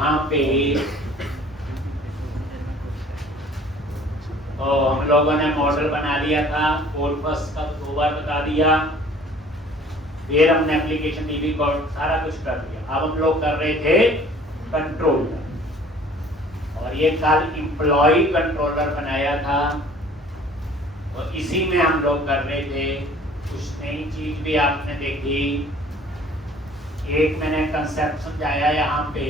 यहाँ पे तो हम लोगों ने मॉडल बना लिया था, कॉर्पस का 2 बार बता दिया, फिर हमने एप्लीकेशन डीबी कोड सारा कुछ कर दिया। अब हम लोग कर रहे थे कंट्रोलर, और ये कल एम्प्लॉय कंट्रोलर बनाया था, तो इसी में हम लोग कर रहे थे। कुछ नई चीज भी आपने देखी, एक मैंने कंसेप्ट समझाया यहाँ पे,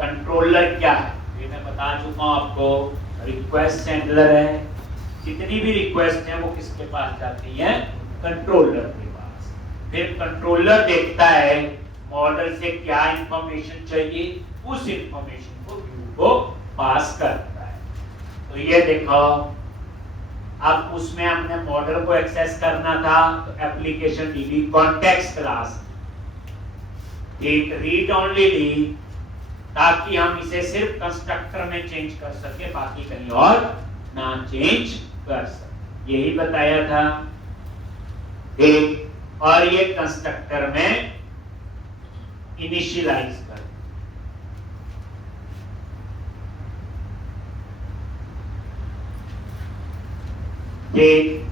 कंट्रोलर क्या है ये मैं बता चुका हूँ आपको। रिक्वेस्ट हैंडलर है, जितनी भी रिक्वेस्ट है वो किसके पास जाती है, कंट्रोलर के पास। फिर कंट्रोलर देखता है मॉडल से क्या इंफॉर्मेशन चाहिए, उस इंफॉर्मेशन को व्यू को पास करता है। तो ये देखो, अब उसमें हमने मॉडल को एक्सेस करना था, तो एप्लीकेशन डीबी कॉन्टेक्स्ट क्लास एक रीड ओनली ली, ताकि हम इसे सिर्फ कंस्ट्रक्टर में चेंज कर सके, बाकी कहीं और ना चेंज कर सके, यही बताया था। एक और ये कंस्ट्रक्टर में इनिशियलाइज कर, एक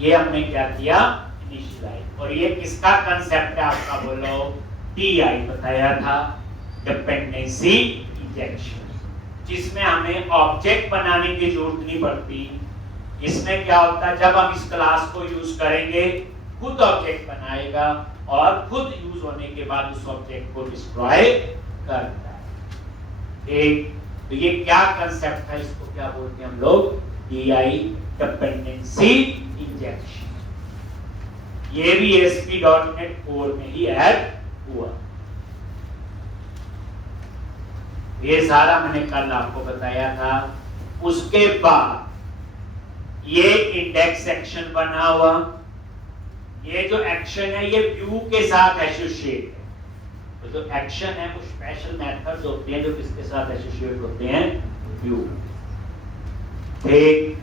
ये हमने क्या किया, इनिशियलाइज। और ये किसका कंसेप्ट है आपका, बोलो, टीआई बताया था, डिपेंडेंसी इंजेक्शन, जिसमें हमें ऑब्जेक्ट बनाने की जरूरत नहीं पड़ती। इसमें क्या होता है, जब हम इस क्लास को यूज करेंगे खुद ऑब्जेक्ट बनाएगा, और खुद यूज होने के बाद उस ऑब्जेक्ट को डिस्ट्रॉय करता है। एक तो ये क्या कंसेप्ट है, इसको क्या बोलते हैं हम लोग, टीआई, डिपेंडेंसी इंजेक्शन। ये भी ASP.NET कोर में ही ऐड हुआ। ये सारा मैंने कल आपको बताया था। उसके बाद ये इंडेक्स सेक्शन बना हुआ, ये जो एक्शन है ये व्यू के साथ एसोसिएट है। तो जो एक्शन है वो स्पेशल मेथड्स होते हैं जो किसके साथ एसोसिएट होते हैं, व्यू। ठीक,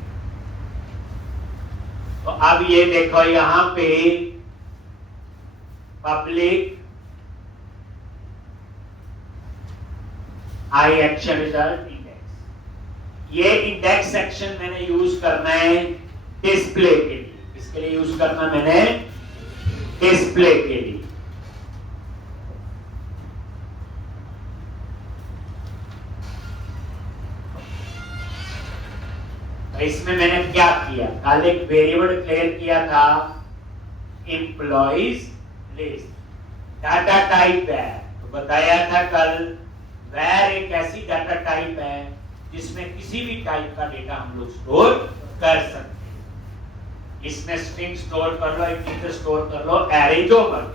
तो अब ये देखो यहां पे पब्लिक आई एक्शन रिजल्ट इंडेक्स, ये इंडेक्स सेक्शन मैंने यूज करना है डिस्प्ले के लिए। किसके लिए यूज करना मैंने, डिस्प्ले के लिए। तो इसमें मैंने क्या किया, कल एक वेरिएबल डिक्लेयर किया था एम्प्लॉइज लिस्ट, डाटा टाइप है। तो बताया था कल वैर एक ऐसी डाटा टाइप है जिसमें किसी भी टाइप का डेटा हम लोग स्टोर कर सकते हैं। इसमें स्ट्रिंग स्टोर कर लो, इंटीजर स्टोर कर लो, एरे जो कर,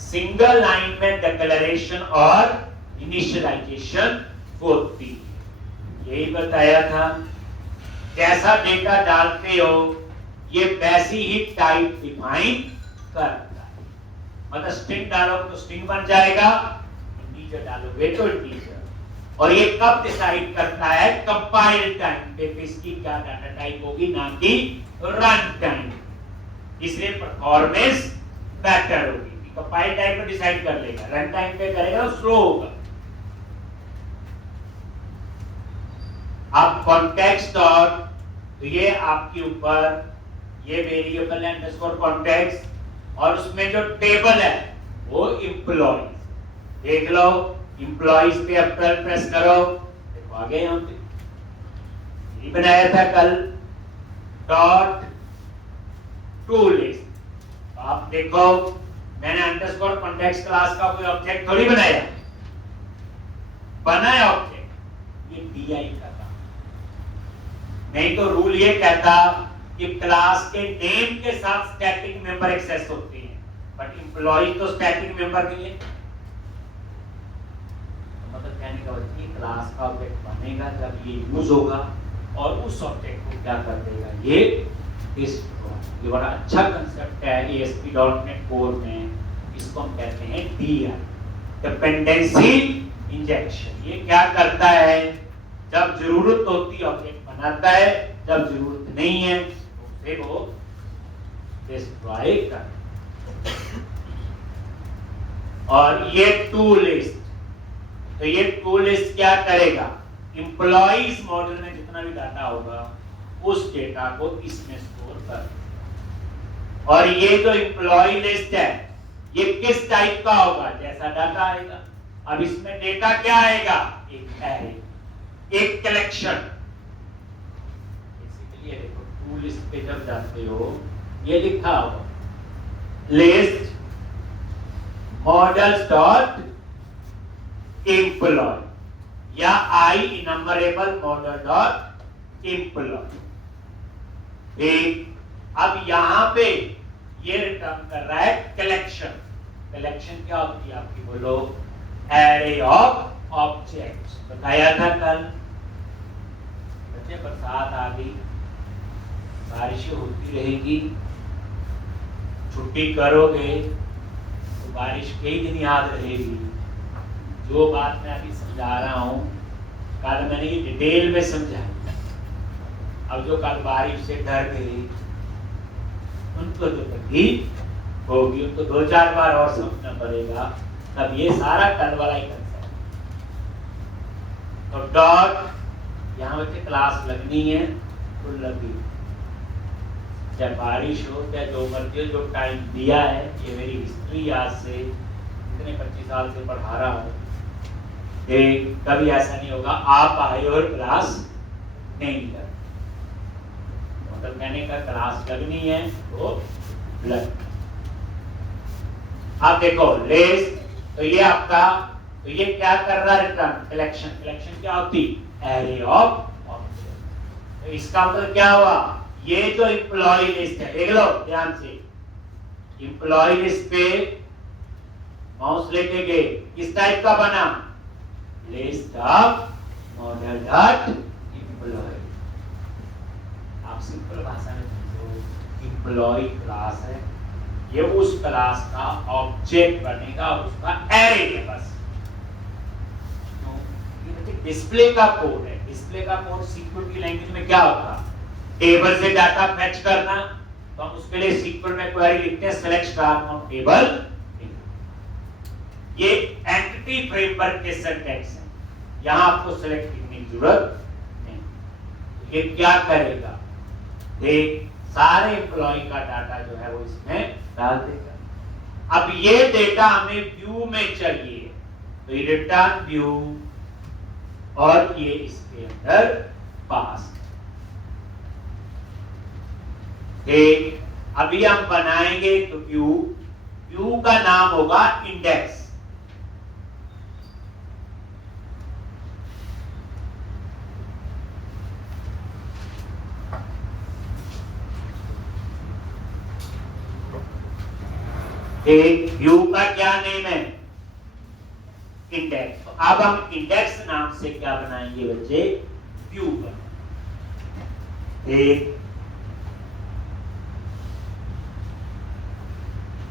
सिंगल लाइन में डिक्लेरेशन और इनिशियलाइजेशन होती है, यही बताया था। जैसा डेटा डालते हो ये वैसी ही टाइप डिफाइन करता है। मतलब स्ट्रिंग डालोगे तो स्ट्रिंग बन जाएगा, इंटीजर डालोगे तो इंटीजर। और ये कब डिसाइड करता है, कंपाइल टाइम पे इसकी क्या डाटा टाइप होगी, ना कि रन टाइम। इसलिए परफॉर्मेंस बेटर होगी। कंपाइल टाइम पे डिसाइड कर लेगा, रन टाइम पे करेगा तो स्लो होगा। अब कॉन्टेक्स्ट डॉट, तो ये आपके ऊपर ये वेरिएबल है अंडरस्कोर कॉन्टेक्स्ट, और उसमें जो टेबल है वो एम्प्लॉइज। देख लो एम्प्लॉइज पे F12 प्रेस करो, देखो आ गए यहाँ पे, ये बनाया था कल डॉट टू लिस्ट। आप देखो मैंने अंडरस्कोर कॉन्टेक्स्ट क्लास का कोई ऑब्जेक्ट थोड़ी बनाया, बनाया ऑब्जेक्ट, ये DI का था। नहीं तो रूल ये कहता कि क्लास के नेम के साथ स्टैटिक मेंबर एक्सेस होते हैं, बट एम्प्लॉय तो स्टैटिक मेंबर नहीं है। तो मतलब कहने का मतलब ये क्लास का ऑब्जेक्ट बनेगा जब ये यूज होगा, और उस ऑब्जेक्ट को क्या कर देगा, ये डिस्ट्रॉय। ये बड़ा अच्छा कंसेप्ट है ASP.NET कोर में, इसको हम कहते हैं DI, डिपेंडेंसी इंजेक्शन। ये क्या करता है, जब जरूरत होती है ऑब्जेक्ट बनाता है, जब जरूरत नहीं है तो फिर वो डिस्ट्रॉय कर। और ये टू लिस्ट, तो ये टू लिस्ट क्या करेगा, एम्प्लॉइज मॉडल में जितना भी डाटा होगा उस डेटा को इसमें स्टोर कर। और ये जो एम्प्लॉय लिस्ट है ये किस टाइप का होगा, जैसा डाटा आएगा। अब इसमें डेटा क्या आएगा, एक एरे, एक कलेक्शन। बेसिकली देखो टू लिस्ट पे जब जाते हो ये लिखा होगा लिस्ट मॉडल्स डॉट एम्प्लॉय या आई इनमरेबल मॉडल डॉट एम्प्लॉय। अब यहां पे ये रिटर्न कर रहा है कलेक्शन। कलेक्शन क्या होती है आपकी, बोलो, एरे ऑफ ऑब्जेक्ट्स। बताया था कल, बच्चे बरसात आ गई, बारिशें होती रहेगी, छुट्टी करोगे तो बारिश कई दिन याद रहेगी। जो बात मैं अभी समझा रहा हूं कल मैंने ये डिटेल में समझाई। अब जो कल बारिश से डर गए उनको तो तकलीफ होगी, उनको 2-4 बार और समझना पड़ेगा, तब ये सारा कल वाला ही कंसेप्ट। तो डॉट यहाँ बच्चे क्लास लगनी है तो लगी, चाहे बारिश हो चाहे जो मर्जी, जो टाइम दिया है। ये मेरी हिस्ट्री आज से इतने 25 साल से पढ़ा रहा हूँ, कभी ऐसा नहीं होगा आप आए और क्लास नहीं लगी। मतलब कहने का क्लास लगनी है तो लग। आप देखो लिस्ट, तो ये आपका, तो ये क्या कर रहा है, रिटर्न कलेक्शन। कलेक्शन क्या होती, एरे ऑफ ऑब्जेक्ट। तो इसका मतलब क्या हुआ, ये जो एम्प्लॉय लिस्ट है, देख लो ध्यान से, एम्प्लॉय लिस्ट पे माउस लेके गए, किस टाइप का बना, list of model dot employ. आप सिंपल भाषा में समझो, एम्प्लॉय क्लास है, ये उस क्लास का ऑब्जेक्ट बनेगा, उसका एरे है बस। तो ये डिस्प्ले का कोड है। डिस्प्ले का कोड SQL की लैंग्वेज में क्या होता है, टेबल से डाटा फेच करना, तो हम उसके लिए SQL में क्वेरी लिखते हैं सेलेक्ट स्टार फ्रॉम टेबल। ये एंटिटी फ्रेमवर्क के सिंटैक्स है, यहां आपको सेलेक्ट करने की जरूरत नहीं। ये क्या करेगा, देख सारे एम्प्लॉय का डाटा जो है वो इसमें डाल देगा। अब ये डेटा हमें व्यू में चाहिए, तो ये रिटर्न व्यू, और ये इसके अंदर पास। अभी हम बनाएंगे तो व्यू का नाम होगा इंडेक्स। व्यू का क्या नेम है, इंडेक्स। तो अब हम इंडेक्स नाम से क्या बनाएंगे बच्चे, व्यू बनाएंगे।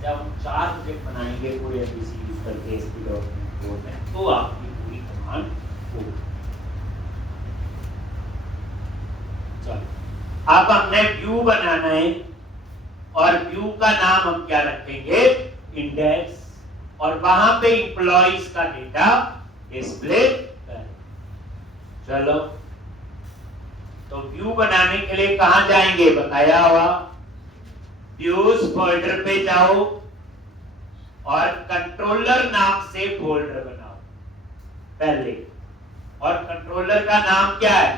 जब हम 4 प्रोजेक्ट बनाएंगे पूरे एबीसी यूज करके एसपी डॉक्यूमेंट कोड में, तो आपकी पूरी कमांड होगी। चलो अब हमने व्यू बनाना है, और व्यू का नाम हम क्या रखेंगे, इंडेक्स, और वहां पे एम्प्लॉइज का डेटा डिस्प्ले करें। चलो तो व्यू बनाने के लिए कहां जाएंगे, बताया हुआ, व्यूज फोल्डर पे जाओ और कंट्रोलर नाम से फोल्डर बनाओ पहले, और कंट्रोलर का नाम क्या है,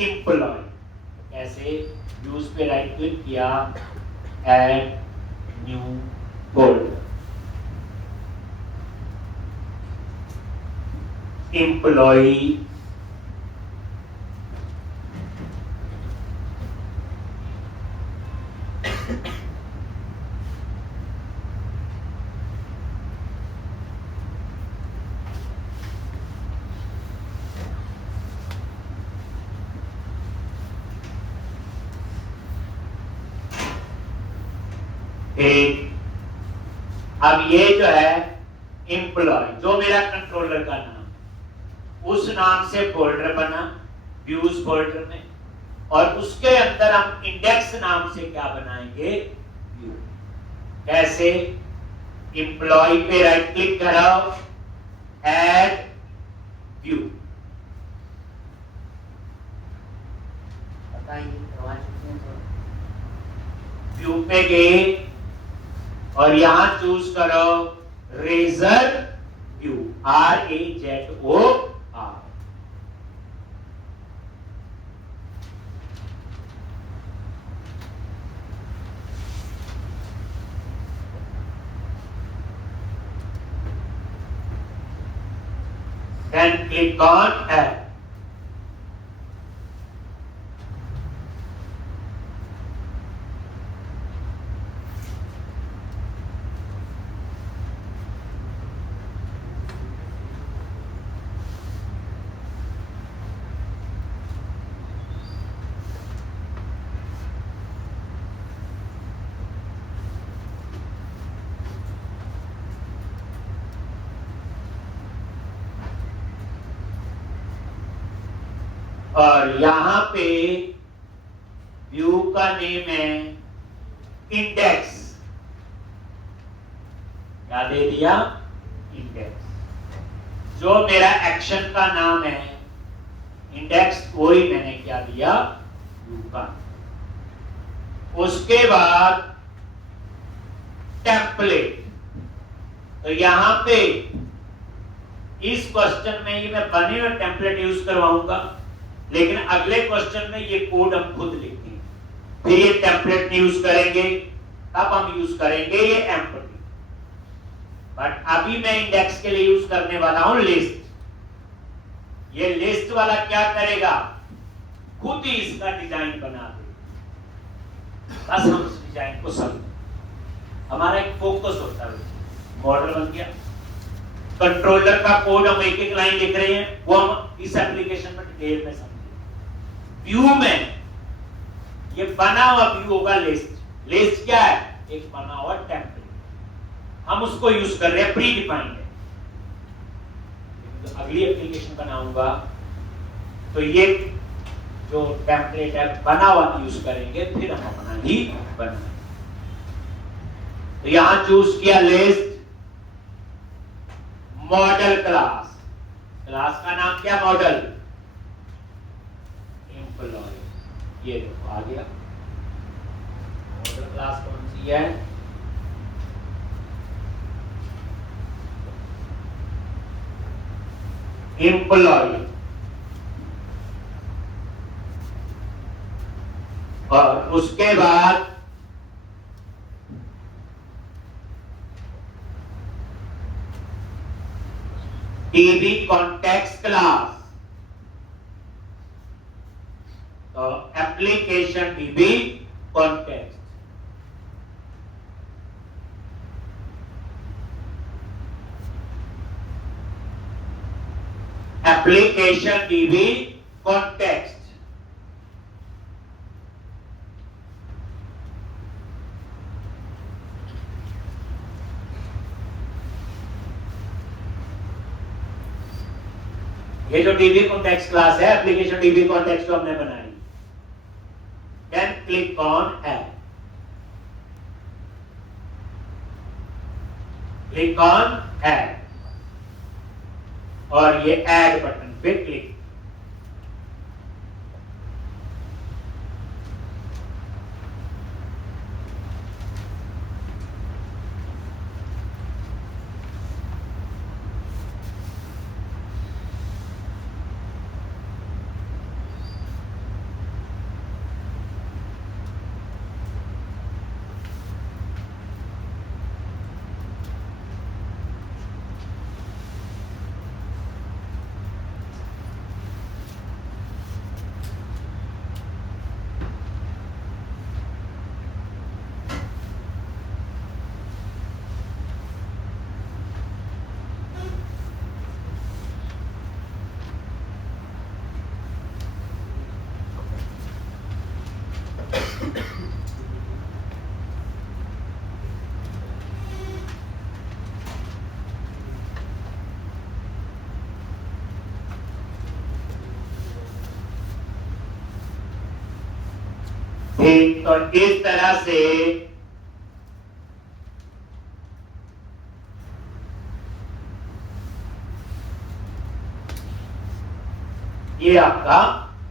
एम्प्लॉय। ऐसे व्यूज पे राइट क्लिक किया, ऐड न्यू फोल्डर, एम्प्लॉय, अब ये जो है एम्प्लॉय, जो मेरा कंट्रोलर का नाम, उस नाम से फोल्डर बना व्यूज फोल्डर में, और उसके अंदर हम इंडेक्स नाम से क्या बनाएंगे, व्यू। कैसे? एम्प्लॉय पे राइट क्लिक करो, ऐड व्यू, व्यू पे गए और यहां चूज करो razor view, RAZOR। Then click on add. और यहां पे व्यू का नेम है इंडेक्स, क्या दे दिया? इंडेक्स। जो मेरा एक्शन का नाम है इंडेक्स, वही मैंने क्या दिया? व्यू का। उसके बाद टेम्पलेट, तो यहां पे इस क्वेश्चन में ये मैं बने हुए टेम्पलेट यूज करवाऊंगा, लेकिन अगले क्वेश्चन में ये कोड हम खुद लिखते हैं, फिर ये टेम्पलेट यूज करेंगे, तब हम यूज करेंगे ये एम्प्टी। बट अभी मैं इंडेक्स के लिए यूज करने वाला हूं लिस्ट। ये लिस्ट वाला क्या करेगा? खुद ही इसका डिजाइन बना दे, बस हम उस डिजाइन को समझें। हमारा एक फोकस होता है, मॉडल बन गया, कंट्रोलर का कोड हम एक एक लाइन लिख रहे हैं, वो हम इस एप्लीकेशन में डिटेल में समझें। व्यू में ये बना हुआ व्यू होगा लिस्ट। लिस्ट क्या है? एक बना हुआ टेम्पलेट, हम उसको यूज कर रहे हैं, प्री डिफाइंड है। तो अगली एप्लीकेशन बनाऊंगा तो ये जो टेम्पलेट है बना हुआ यूज करेंगे, फिर हम अपना ही बनाएंगे। तो यहां चूज किया लिस्ट, मॉडल क्लास, क्लास का नाम क्या? Model employ. ये देखो आ गया। मॉडल क्लास कौन सी है? एम्प्लॉय। और उसके बाद DB कॉन्टेक्स्ट क्लास, तो application DB context. Application DB context. ये जो DB कॉन्टेक्स्ट क्लास है, एप्लीकेशन DB कॉन्टेक्स्ट जो हमने बनाई, then click on add, click on add, और ये ऐड बटन पे क्लिक। ठीक, तो इस तरह से ये आपका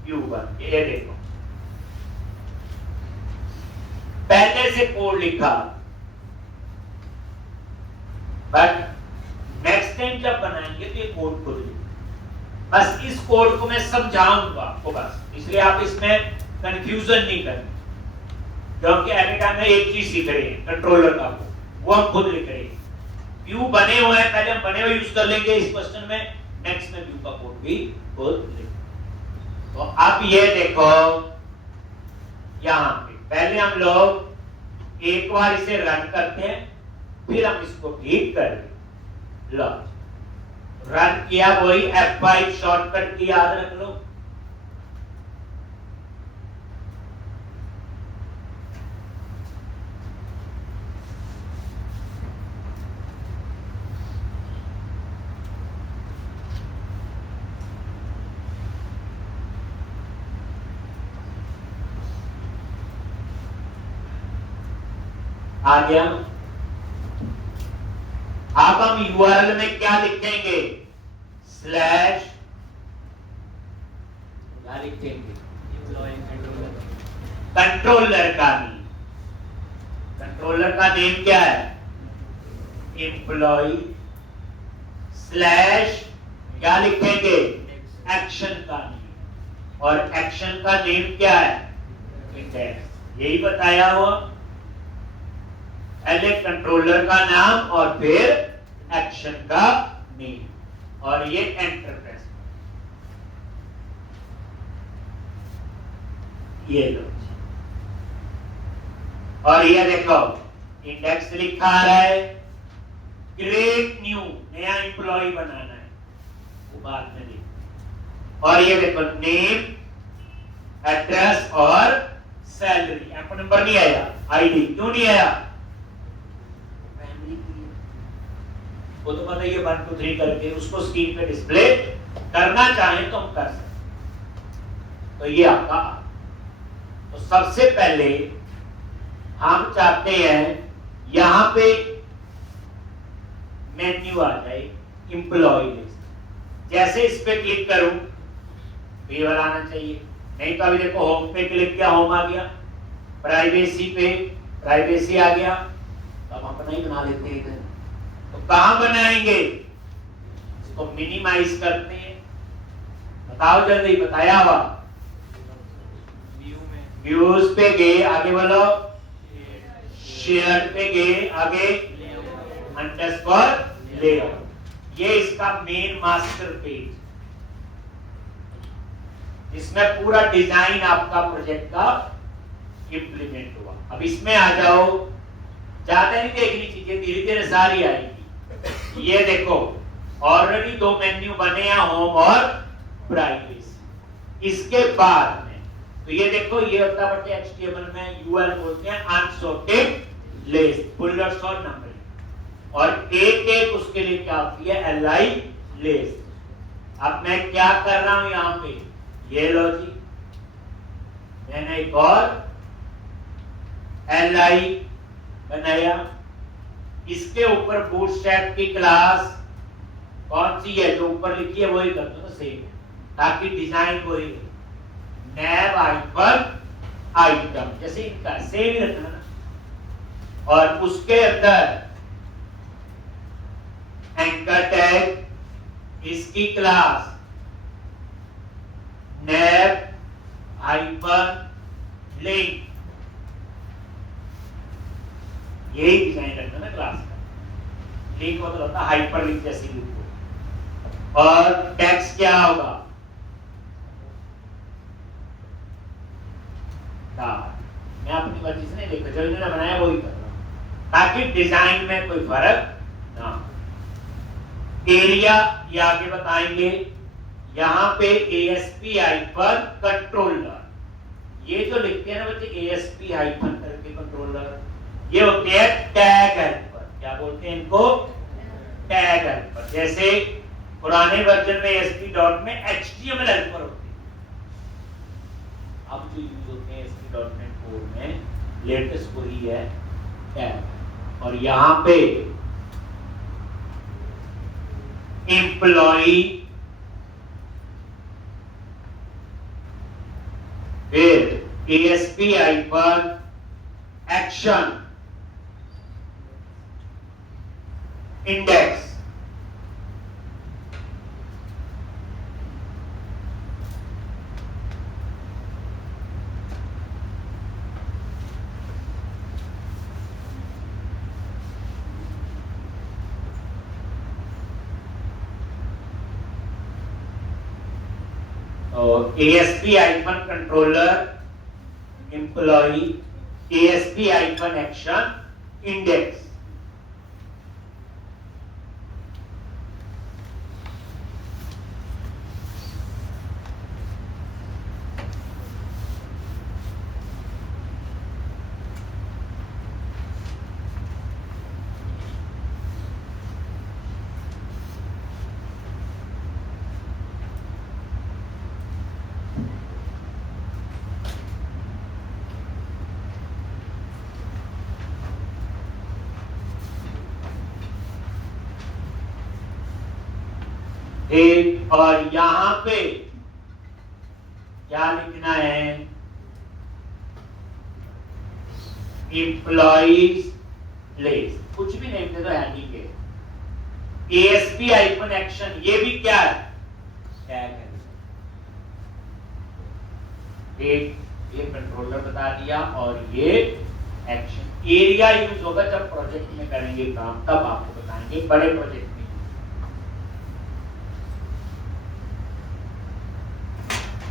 U1, ये देखो पहले से कोड लिखा, बट नेक्स्ट टाइम जब बनाएंगे तो ये कोड खुद लिखो। बस इस कोड को मैं समझाऊंगा आपको बस, इसलिए आप इसमें कंफ्यूजन नहीं करें, क्योंकि एनी टाइम में एक चीज सीख रहे हैं कंट्रोलर का कोड, वो हम खुद लिख रहे हैं। व्यू बने हुए हैं, पहले हम बने हुए यूज कर लेंगे इस क्वेश्चन में, नेक्स्ट में व्यू का कोड भी खुद लिखेंगे। तो अब ये देखो यहां पे पहले हम लोग एक बार इसे रन करते हैं, फिर हम इसको ठीक करेंगे। लो रन किया, वही F5 शॉर्टकट की याद रख लो। आ गया। अब हम URL में क्या लिखेंगे, स्लैश क्या लिखेंगे, कंट्रोलर का नेम। कंट्रोलर का नेम क्या है, एम्प्लॉय, स्लैश क्या लिखेंगे, एक्शन का नेम, और एक्शन का नेम क्या है, इंडेक्स। यही बताया हुआ, पहले कंट्रोलर का नाम और फिर एक्शन का नेम, और ये एंटर प्रेस। ये लो, और ये देखो इंडेक्स लिखा है, क्रिएट न्यू, नया एम्प्लॉय बनाना है, वो बाद में देखो। और ये देखो नेम, एड्रेस और सैलरी, आपको नंबर नहीं आया, आईडी क्यों नहीं आया, वो तो पता ही है 1 2 3 करके उसको स्क्रीन पे डिस्प्ले करना चाहें तो हम कर सकते। तो ये आपका, तो सबसे पहले हम चाहते हैं यहां पे मेन्यू आ जाए, एम्प्लॉय लिस्ट। जैसे इस पे क्लिक करूं तो ये वाला आना चाहिए, नहीं तो अभी देखो होम पे क्लिक किया, होम आ गया, प्राइवेसी पे प्राइवेसी आ गया, तो हम अपना ही बना लेते हैं इधर। तो कहां बनाएंगे, इसको मिनिमाइज करते हैं, बताओ जल्दी, बताया हुआ व्यूज पे गए, आगे बोलो, शेयर पे गए, आगे अंडरस्कोर लेआउट। ये इसका मेन मास्टर पेज, इसमें पूरा डिजाइन आपका प्रोजेक्ट का इंप्लीमेंट हुआ। अब इसमें आ जाओ, ज्यादा नहीं देखनी चीजें, धीरे धीरे सारी आएगी। ये देखो ऑलरेडी 2 मेन्यू बने हैं, होम और प्राइवेसी। इसके बाद में तो ये देखो, ये होता है HTML में UL बोलते हैं अनसॉर्टेड लिस्ट, बुलेट्स और नंबरिंग, और एक एक उसके लिए क्या होती है, LI लिस्ट। अब मैं क्या कर रहा हूं यहां पे, ये लो जी, मैंने एक और LI बनाया, इसके ऊपर बूटस्ट्रैप की क्लास कौन सी है, जो ऊपर लिखी है वही कर दो सेम, ताकि डिजाइन वही हो, नैब हाइपर आइटम, जैसे इनका सेम ही रखना ना। और उसके अंदर एंकर टैग, इसकी क्लास नैब हाइपर लिंक, यही डिजाइन रखना ना क्लास का। लिंक मतलब होता है हाइपर लिंक जैसी लिंक हो। और टेक्स्ट क्या होगा, मैं अपनी मर्जी से नहीं लिखा, जो इन्होंने बनाया वही कर रहा हूं, ताकि डिजाइन में कोई फर्क ना हो। एरिया ये आगे बताएंगे, यहां पे ASP हाइपर कंट्रोलर, ये जो लिखते हैं ना बच्चे ASP हाइपर करके कंट्रोलर, ये होते हैं टैग हेल्पर। क्या बोलते हैं इनको, टैग हेल्पर। जैसे पुराने वर्जन में ASP.NET HTML हेल्पर होते हैं, अब जो यूज होते हैं ASP.NET कोड में लेटेस्ट वही है टैग। और यहां पे employ ASP hyphen action index. ASP hyphen controller employ ASP hyphen action index. एक और यहां पे क्या लिखना है, एम्प्लॉइज प्लेस, कुछ भी नहीं दे दो हैंडिंग के। एएसपी हाइफन एक्शन, ये भी क्या है, टैग है। एक ये कंट्रोलर बता दिया और ये एक्शन। एरिया यूज होगा जब प्रोजेक्ट में करेंगे काम, तब आपको बताएंगे बड़े प्रोजेक्ट में।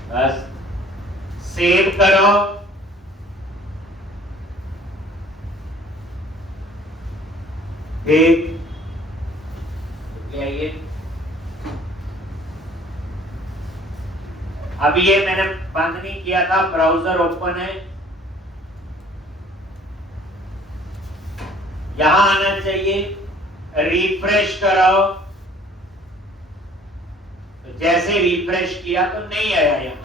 बस सेव करो, एक ये अभी ये मैंने बंद नहीं किया था, ब्राउजर ओपन है, यहां आना चाहिए, रिफ्रेश करो। तो जैसे रिफ्रेश किया तो नहीं आया यहां,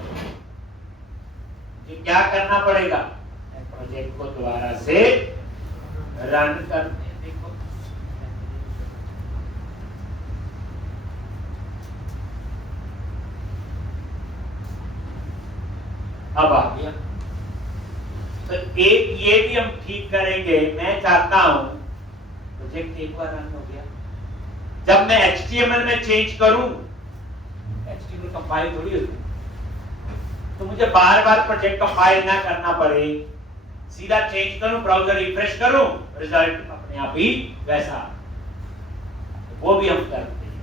तो क्या करना पड़ेगा, प्रोजेक्ट को दोबारा से रन करते हैं। देखो अब आ गया। तो एक ये भी हम ठीक करेंगे। मैं चाहता हूं प्रोजेक्ट एक बार रन हो गया, जब मैं HTML में चेंज करूं, HTML कंपाइल थोड़ी होती, तो मुझे बार बार प्रोजेक्ट कंपाइल ना करना पड़े, सीधा चेंज करूं, ब्राउजर रिफ्रेश करूं, रिजल्ट अपने आप ही वैसा, तो वो भी हम करते हैं।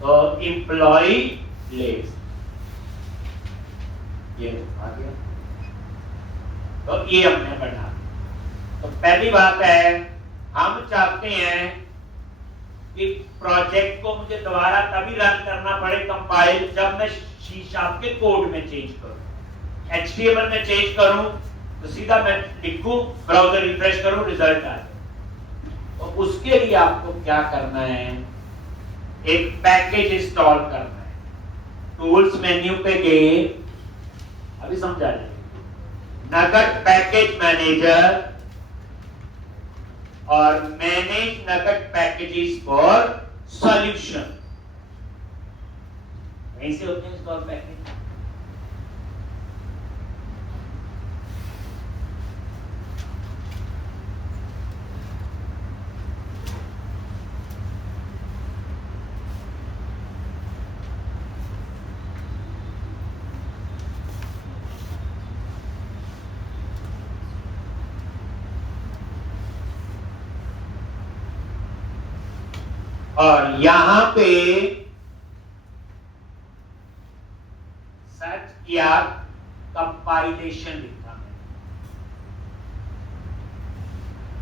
तो एम्प्लॉय प्लेस ये आ गया, तो ये हमने बढ़ा। तो पहली बात है, हम चाहते हैं कि प्रोजेक्ट को मुझे दोबारा तभी रन करना पड़े कंपाइल, जब मैं C# के कोड में चेंज करूं। HTML में चेंज करूं तो सीधा मैं लिखूं, ब्राउजर रिफ्रेश करूं, रिजल्ट आ जाए। तो उसके लिए आपको क्या करना है, एक पैकेज इंस्टॉल करना है। टूल्स मेन्यू पे गए, अभी समझा जाए, नगद पैकेज मैनेजर और मैनेज नगद पैकेजेस फॉर सॉल्यूशन, वहीं से होते हैं इंस्टॉल पैकेज। और यहां पे सर्च किया, कंपाइलेशन लिखा,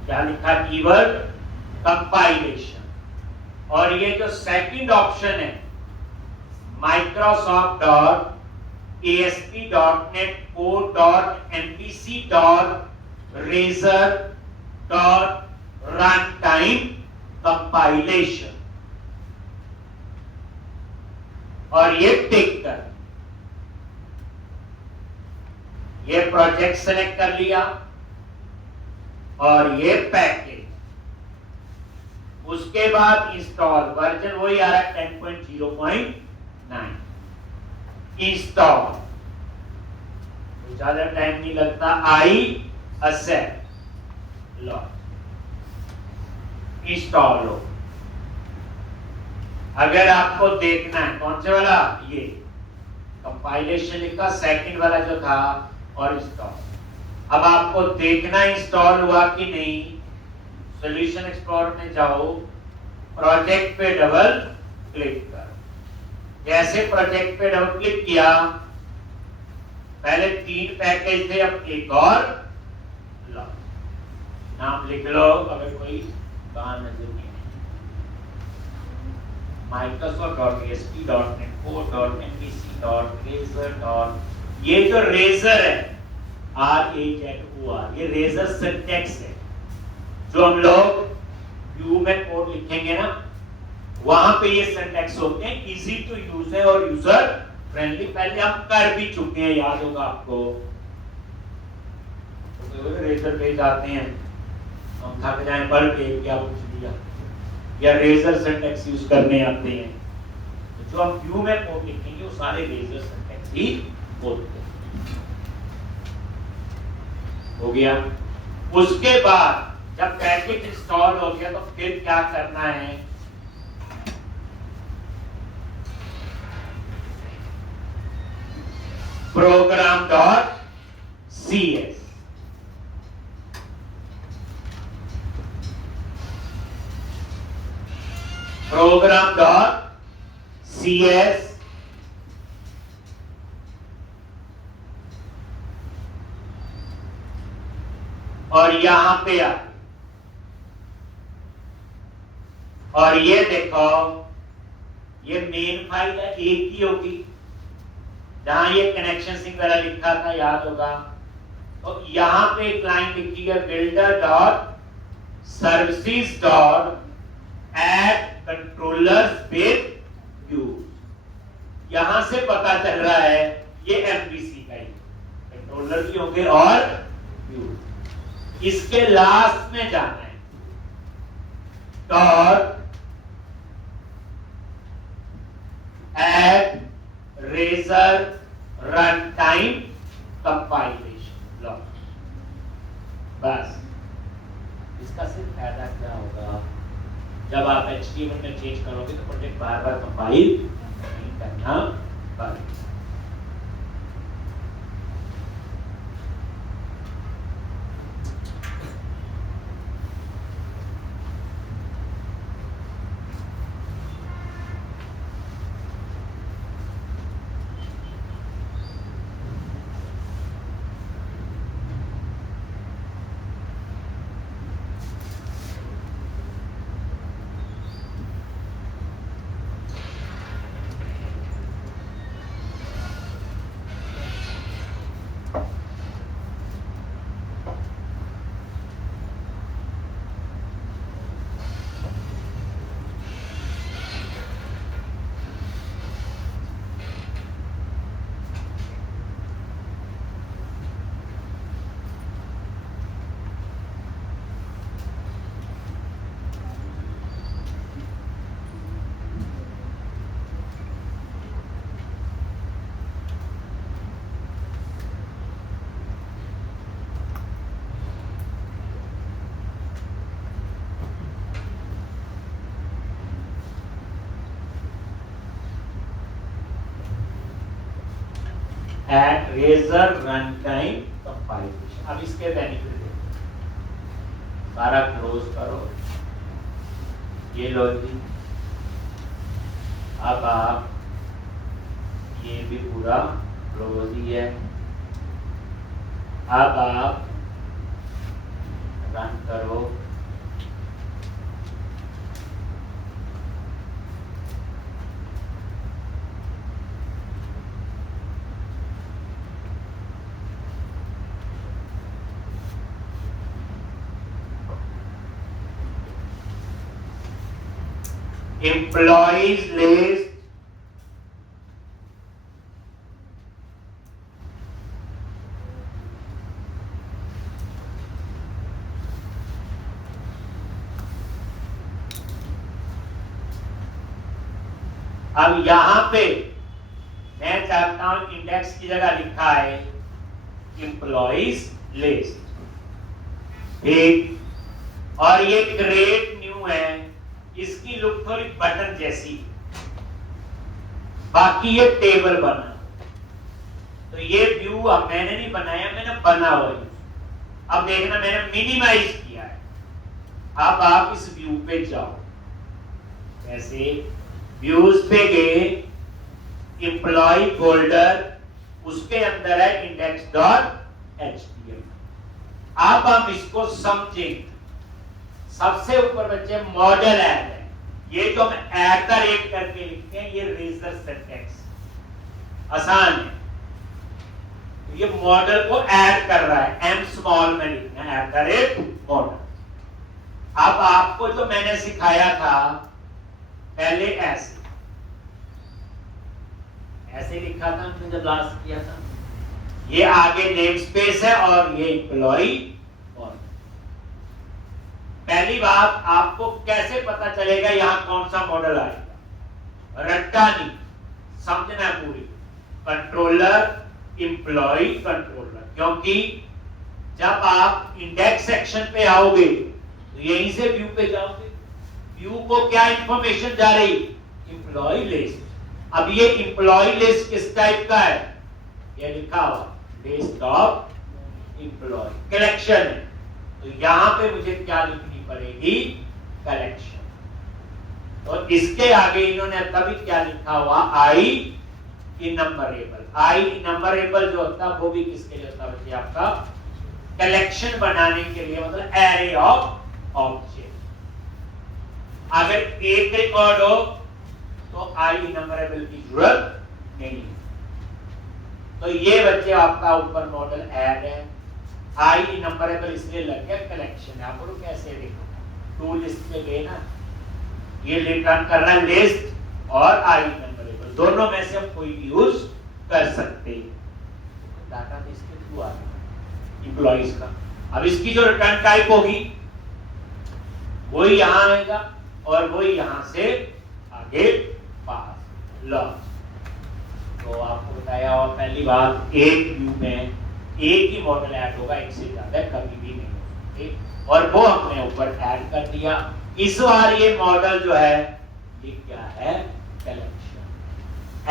क्या लिखा, कीवर्ड कंपाइलेशन। और ये जो सेकंड ऑप्शन है, microsoft.asp.net.co.razor.runtime कंपाइलेशन, और ये टिक कर, ये प्रोजेक्ट सेलेक्ट कर लिया और ये पैकेज। उसके बाद इंस्टॉल, वर्जन वही आ रहा है 10.0.9, इंस्टॉल। ज्यादा टाइम नहीं लगता। आई एक्सेप्ट, लो इंस्टॉल हो। अगर आपको देखना है कौन से वाला, ये कंपाइलेशन लिखा, सेकंड वाला जो था, और इंस्टॉल। अब आपको देखना इंस्टॉल हुआ कि नहीं, सॉल्यूशन एक्सप्लोरर में जाओ, प्रोजेक्ट पे डबल क्लिक कर। जैसे प्रोजेक्ट पे डबल क्लिक किया, पहले 3 पैकेज थे, अब एक और लो, नाम लिख लो अगर कोई कहां नजर नहीं। Microsoft.ASP.NET Core.MVC.Razor. ये जो रेजर है, RAZOR, ये रेजर सिंटैक्स है। जो हम लोग व्यू में कोड लिखेंगे ना, वहां पे ये सिंटैक्स होते हैं, इजी टू यूज है और यूजर फ्रेंडली। पहले हम कर भी चुके हैं, याद होगा आपको। तो रेजर पे जाते हैं, हम थक जाए पढ़ के क्या पूछ दिया, या रेजर सिंटैक्स यूज करने आते हैं। तो जो हम व्यू में कोड लिखेंगे वो सारे रेजर सिंटैक्स ही होते हैं। हो गया। उसके बाद जब पैकेज इंस्टॉल हो गया तो फिर क्या करना है, program.cs, program.cs और यहां पे आ, और ये देखो, ये मेन फाइल है, एक ही होगी। जहां ये कनेक्शन सिंक वाला लिखा था, याद होगा। तो यहां पे एक लाइन लिखी है, builder.services.add controllers with views। यहां से पता चल रहा है ये एमवीसी का ही कंट्रोलर भी होंगे और व्यू। इसके लास्ट में जाना है, dot add razor run time compilation. लो बस, इसका सिर्फ फायदा क्या होगा, जब आप HTML में चेंज करोगे तो प्रोजेक्ट बार बार कंपाइल नहीं करना पड़ेगा। at razor runtime compilation। अब इसके बेनिफिट देखो, सारा क्लोज करो, ये लो जी। अब आप ये भी पूरा क्लोज ही है। अब आप रन करो, employees list, अब यहां पे मैं चाहता हूं इंडेक्स की जगह लिखा है एम्प्लॉइज लिस्ट। ठीक, और ये क्रिएट न्यू है, इसकी लुक थोड़ी बटन जैसी, बाकी ये टेबल बना। तो ये व्यू अब मैंने नहीं बनाया, मैंने बना हुआ है। अब देखना मैंने मिनिमाइज किया है। अब आप इस व्यू पे जाओ, ऐसे व्यूज पे गए, एम्प्लॉय फोल्डर, उसके अंदर है index.html। अब हम इसको समझेंगे। सबसे ऊपर बच्चे मॉडल ऐड है, ये जो हम ऐड द रेट करके लिखते हैं, ये रेजर सिंटैक्स आसान है। तो ये मॉडल को ऐड कर रहा है, एम स्मॉल में लिखना है, ऐड द रेट मॉडल। अब आपको जो मैंने सिखाया था पहले ऐसे लिखा था हमने जब लास्ट किया था, ये आगे नेम स्पेस है और ये एम्प्लॉय। और पहली बात, आपको कैसे पता चलेगा यहां कौन सा मॉडल आएगा? रट्टा नहीं, समझना पूरी। कंट्रोलर, एम्प्लॉय, कंट्रोलर, क्योंकि जब आप इंडेक्स सेक्शन पे आओगे तो यहीं से व्यू पे जाओगे। व्यू को क्या इंफॉर्मेशन जा रही? Employ list. अब ये एम्प्लॉय लिस्ट किस टाइप का है? ये लिखा हुआ लिस्ट ऑफ एम्प्लॉय, कलेक्शन है। तो यहां पे मुझे क्या लिखनी पड़ेगी? कलेक्शन। तो इसके आगे इन्होंने तभी क्या लिखा हुआ? आई इनम्बरेबल। आई इनम्बरेबल जो होता है वो भी किसके लिए होता है? आपका कलेक्शन बनाने के लिए, मतलब एरे ऑफ ऑब्जेक्ट। अगर एक रिकॉर्ड हो तो आई इनम्बरेबल की जरूरत नहीं। तो ये बच्चे आपका ऊपर मॉडल ऐड है। आई इनम्बरेबल इसलिए लग गया, कलेक्शन है। आप लोग कैसे देखो, टू लिस्ट पे गए ना, ये रिटर्न कर रहा है लिस्ट और आई इनम्बरेबल, दोनों में से हम कोई भी यूज कर सकते हैं। डाटा बेस के थ्रू आ रहा है एम्प्लॉइज का। अब इसकी जो रिटर्न टाइप होगी वही यहां आएगा और वही यहां से आगे पास लॉन्च। तो आपको बताया, और पहली बात, एक व्यू में एक ही मॉडल ऐड होगा, एक से ज्यादा कभी भी नहीं हो सकते। और वो हमने ऊपर ऐड कर दिया। इस बार ये मॉडल जो है ये क्या है? Collection,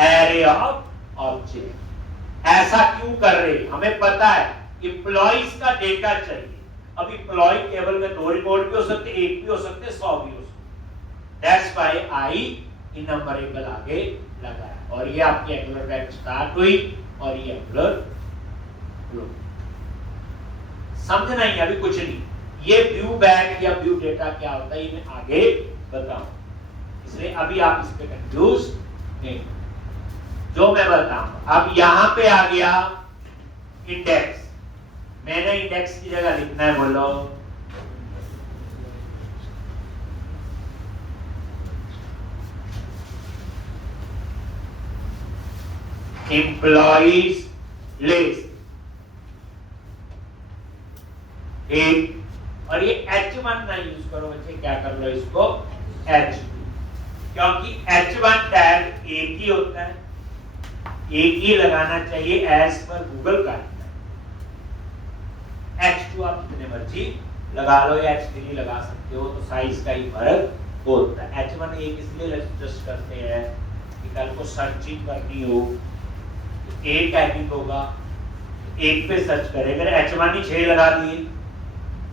array of object. ऐसा क्यों कर रहे? हमें पता है एम्प्लॉइज का डेटा चाहिए। अब एम्प्लॉय टेबल में 2 रिकॉर्ड भी हो सकते, 1 भी हो सकते, 100 भी हो सकते। दैट्स व्हाई आई इनम्बरेबल आगे लगा है। और ये आपकी एंगुलर बैक स्टार्ट हुई और ये एंगुलर क्लोज। समझना ही, अभी कुछ नहीं। ये व्यू बैक या व्यू डेटा क्या होता है ये मैं आगे बताऊं, इसलिए अभी आप इस पे कंफ्यूज नहीं। जो मैं बताऊं, अब यहां पे आ गया इंडेक्स। मैंने इंडेक्स की जगह लिखना है, बोलो एम्प्लॉइज लिस्ट। एक, और ये H1 ना यूज करो बच्चे, क्या कर लो इसको H2, क्योंकि H1 टैग एक ही होता है, एक ही लगाना चाहिए एज पर गूगल का। H2 आप जितने मर्जी लगा लो या H3 लगा सकते हो, तो साइज का ही फर्क होता है। H1 एक इसलिए एडजस्ट करते हैं कि कल को सर्चिंग करनी हो तो एक टैगिंग होगा, एक पे सर्च करेगा। अगर H1 ही 6 लगा दिए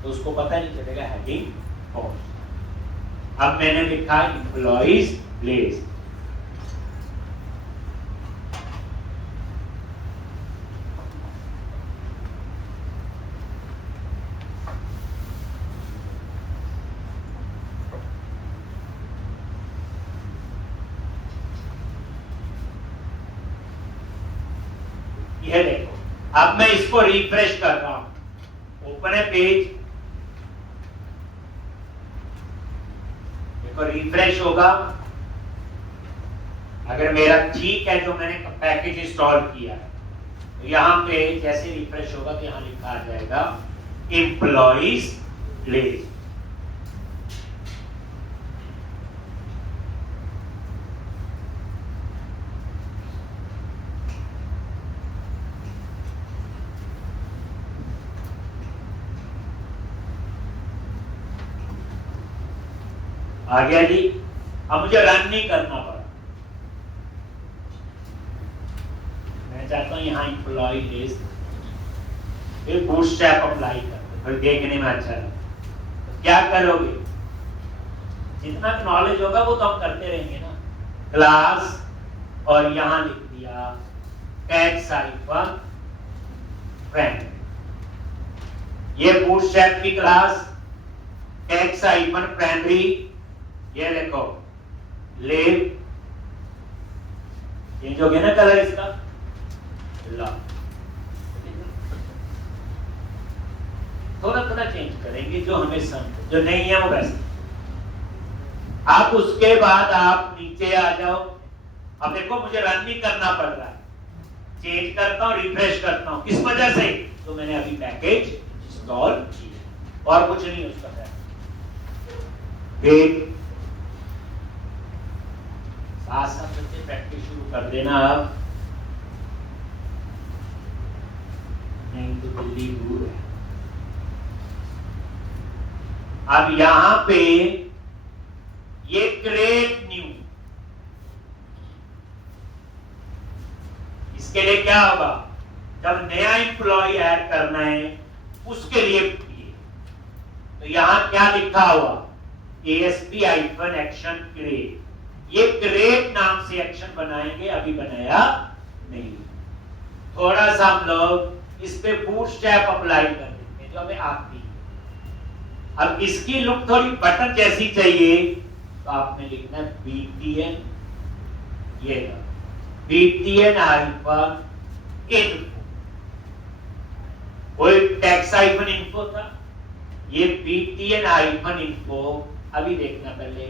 तो उसको पता नहीं चलेगा हेडिंग कौन। अब मैंने लिखा एम्प्लॉइज लिस्ट। ये देखो, अब मैं इसको रिफ्रेश कर रहा हूं, ओपन है पेज, देखो रिफ्रेश होगा। अगर मेरा ठीक है जो मैंने पैकेज इंस्टॉल किया है, तो यहां पे जैसे रिफ्रेश होगा तो यहां लिखा आ जाएगा एम्प्लॉइज लिस्ट। आ गया जी। अब मुझे रन नहीं करना पड़ा, मैं चाहता हूं यहाँ एम्प्लॉय लिस्ट फिर बूटस्ट्रैप अप्लाई कर दो, फिर देखने में अच्छा लगता। तो क्या करोगे, जितना नॉलेज होगा वो तो हम करते रहेंगे ना। क्लास और यहां लिख दिया टैक्स हाइफन फ्रेंड, ये बूटस्ट्रैप की क्लास टैक्स हाइफन प्राइमरी, ये लिखो लिव, चेंज हो गया ना कलर इसका, ला थोड़ा थोड़ा चेंज करेंगे जो हमें समझ, जो नहीं है वो वैसे। आप उसके बाद आप नीचे आ जाओ। अब देखो मुझे रन नहीं करना पड़ रहा है, चेंज करता हूं, रिफ्रेश करता हूं, किस वजह से, तो मैंने अभी पैकेज इंस्टॉल किया और कुछ नहीं उसका है। साथ साथ बच्चे प्रैक्टिस शुरू कर देना अब, नहीं तो दिल्ली दूर है। अब यहां पे ये क्रिएट न्यू, इसके लिए क्या होगा, जब नया एम्प्लॉय ऐड करना है उसके लिए तो यहां क्या लिखा हुआ, ASP हाइफन एक्शन क्रिएट, ये क्रिएट नाम से एक्शन बनाएंगे, अभी बनाया नहीं। थोड़ा सा हम लोग इस पे बूटस्ट्रैप अप्लाई कर देते हैं जो हमें आती है। अब इसकी लुक थोड़ी बटन जैसी चाहिए तो आपने लिखना है BTN, ये BTN हाइफन इन्फो, कोई टैक्स हाइफन इन्फो था, ये BTN हाइफन इन्फो। अभी देखना पहले,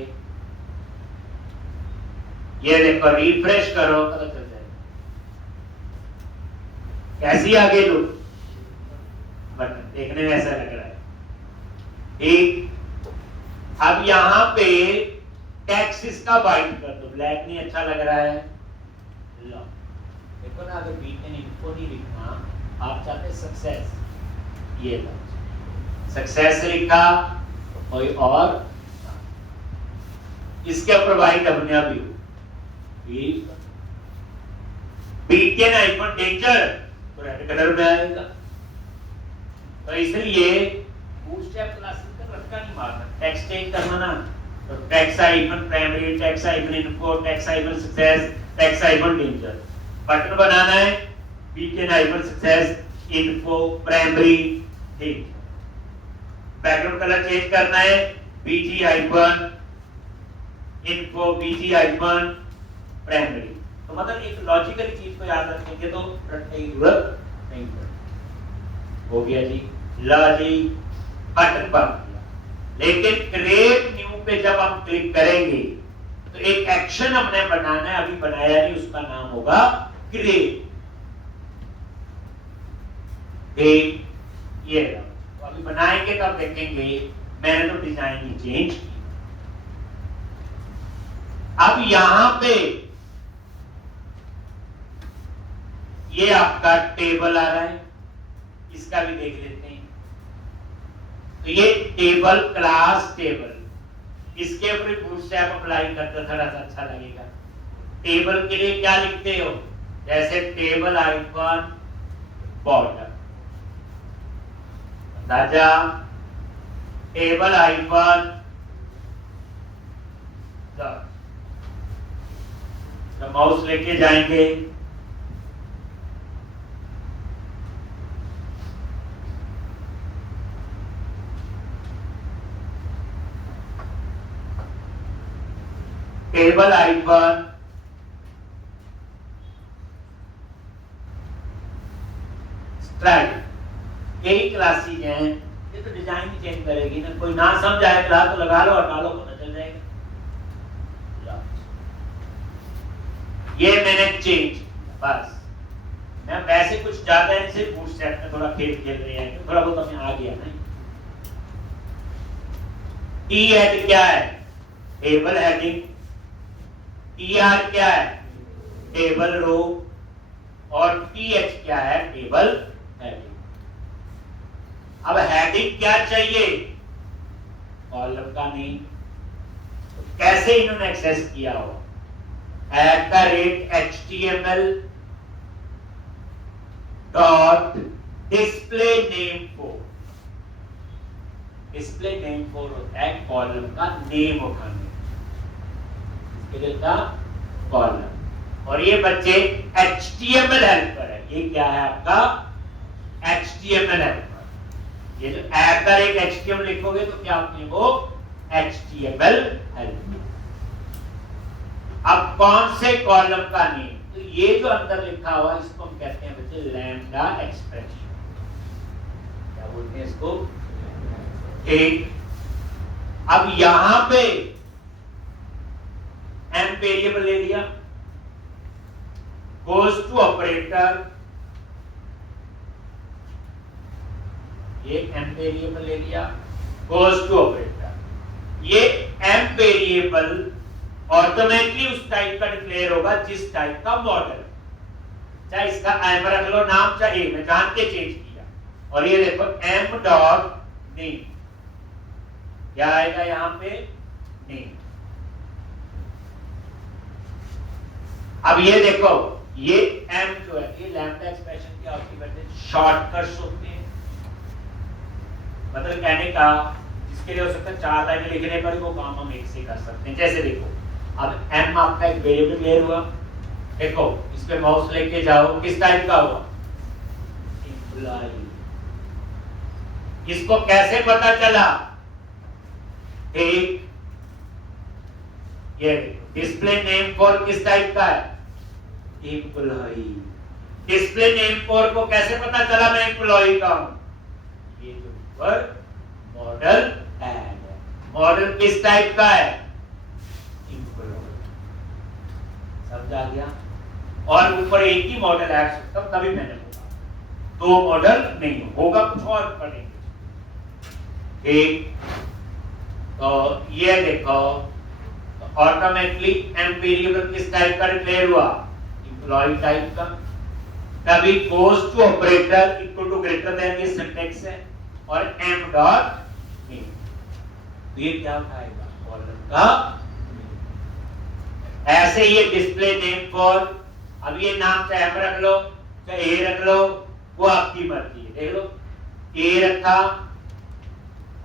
ये देखो रिफ्रेश करो पता चल जाएगा कैसी आगे लुक, बटन देखने में ऐसा लग रहा है। ठीक, अब यहां पे टेक्स्ट इसका वाइट कर दो, ब्लैक नहीं अच्छा लग रहा है। लो देखो ना, अगर BTN इन्फो नहीं लिखना, आप चाहते सक्सेस, ये सक्सेस लिखा कोई और, इसके ऊपर वाइट अपने आप ही, BTN हाइफन डेंजर तो रेड कलर में आएगा। तो इसलिए बूटस्ट्रैप क्लासेस का रट्टा नहीं मारना, टेक्स्ट चेंज करना ना, तो text hyphen primary, text hyphen info, text hyphen success, text hyphen danger. Button बनाना है BTN hyphen success info primary, ठीक। बैकग्राउंड कलर चेंज करना है BG hyphen info, BG hyphen primary. तो मतलब एक लॉजिकल चीज को याद रखेंगे तो रटने की जरूरत नहीं पड़ेगी। हो गया जी, ला जी, बटन बन गया। लेकिन क्रिएट न्यू पे जब हम क्लिक करेंगे तो एक एक्शन हमने बनाना है, अभी बनाया नहीं, उसका नाम होगा क्रिएट। ये तो अभी बनाएंगे तब देखेंगे, मैंने तो डिजाइन ही चेंज की। अब यहां पे ये आपका टेबल आ रहा है, इसका भी देख लेते हैं। तो ये टेबल क्लास टेबल, इसके ऊपर बूटस्ट्रैप अप्लाई करते थोड़ा सा अच्छा लगेगा। टेबल के लिए क्या लिखते हो, जैसे टेबल आइकन बॉर्डर, अंदाजा टेबल आइकन, तो माउस लेके जाएंगे टेबल आइकन, स्ट्राइक, यही क्लासेस हैं। ये तो डिजाइन ही चेंज करेगी ना, कोई ना समझ आए क्लास तो लगा लो और डालो, पता चल जाएगा। ये मैंने चेंज, बस मैं वैसे कुछ ज्यादा इनसे बूटस्ट्रैप में थोड़ा खेल रहे हैं, थोड़ा बहुत हमें आ गया ना। टी हेड क्या है, टेबल हेडिंग, TR क्या है, टेबल रो, और TH क्या है, टेबल हेडिंग। अब हेडिंग क्या चाहिए, कॉलम का नहीं, कैसे इन्होंने एक्सेस किया हो, @html dot display name four. Display name four होता है कॉलम का नेम उठाने का कॉलम, और ये बच्चे HTML हेल्पर है। ये क्या है आपका HTML हेल्पर। ये जो @HTML लिखोगे तो क्या होती है वो HTML हेल्पर। अब कौन से कॉलम का नेम, तो ये जो अंदर लिखा हुआ है इसको हम कहते हैं बच्चे लैम्डा एक्सप्रेशन। क्या बोलते हैं इसको? एक। अब यहां पे m वेरिएबल ले लिया, गोज टू ऑपरेटर, ये m वेरिएबल ले लिया, गोज टू ऑपरेटर। ये m वेरिएबल ऑटोमेटिकली उस टाइप का डिक्लेयर होगा जिस टाइप का मॉडल, चाहे इसका m रख लो नाम, चाहे a, मैं जान के चेंज किया। और ये देखो m डॉट नेम, क्या आएगा यहां पे नेम। अब ये देखो ये m जो है ये लैम्डा एक्सप्रेशन क्या होती है, शॉर्टकट्स होते हैं। मतलब कहने का जिसके लिए हो सकता है 4 लाइनें लिखने पर वो काम हम एक से कर सकते हैं। जैसे देखो अब m आपका एक वेरिएबल क्लियर हुआ, देखो इस पे माउस लेके जाओ, किस टाइप का हुआ एम्प्लॉय। इसको कैसे पता चला, एक ये डिस्प्ले नेम फॉर किस टाइप का है एम्प्लॉय। डिस्प्ले नेम फॉर को कैसे पता चला मैं एम्प्लॉय का हूं, ये जो ऊपर मॉडल ऐड है, मॉडल किस टाइप का है एम्प्लॉय। समझ आ गया? और ऊपर एक ही मॉडल ऐड सकता हूं तभी मैंने बोला, 2 मॉडल नहीं होगा, कुछ और पढ़ेंगे। ठीक, तो ये देखो ऑटोमेटिकली m वेरिएबल किस टाइप का डिक्लेयर हुआ एम्प्लॉय टाइप का, तभी goes to operator equal to greater than, ये सिंटैक्स है, और m डॉट नेम, तो ये क्या उठाएगा कॉलम का। ऐसे ये डिस्प्ले नेम फॉर, अब ये नाम चाहे m रख लो चाहे a रख लो, वो आपकी मर्जी है। देख लो a रखा